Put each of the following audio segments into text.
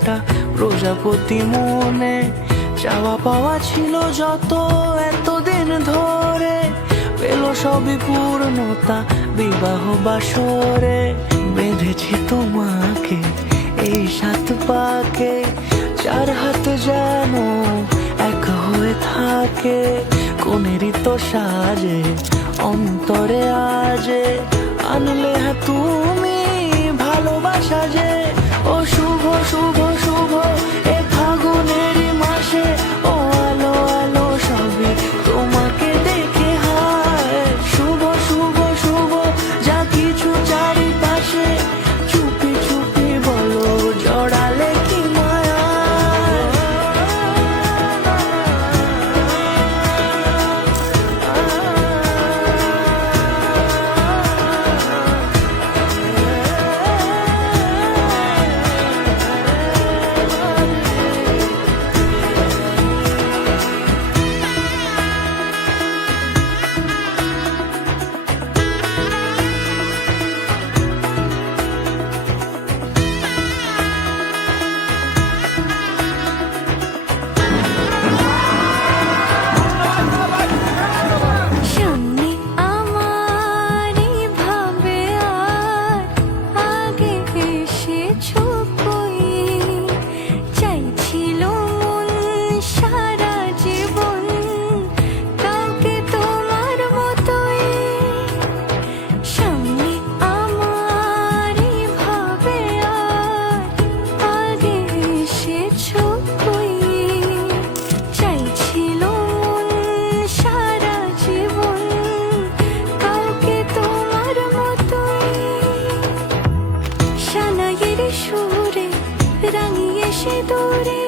একটা প্রজাপতি মনে। চাওয়া পাওয়া ছিল যত এতদিন ধরে, পেল সবই পূর্ণতা বিবাহ বাসরে। বেঁধেছি তোমাকে এই 7 পাকে, 4 হাত যেন এক হয়ে থাকে। কোনেরই তো সাজে অন্তরে আজে, আনলে হ্যাঁ তুমি ভালোবাসা যে। ও শুভ শুভ শুভ এ ফাগুনেরই মাসে, ও আলো আলো সবই তোমাকে দেখে হায়। শুভ শুভ শুভ যা কিছু চারিপাশে, চুপি চুপি বলো জড়ালে কি মায়া। রাঙিয়ে সে দূরে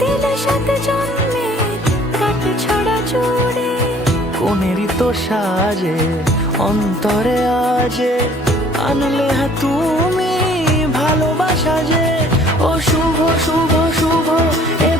দিলে 7 জন্মে কাট ছড়া জোড়ে। কোনেরই তো সাজে অন্তরে আজে, আনলে হ্যাঁ তুমি ভালোবাসা যে। ও শুভ শুভ শুভ এ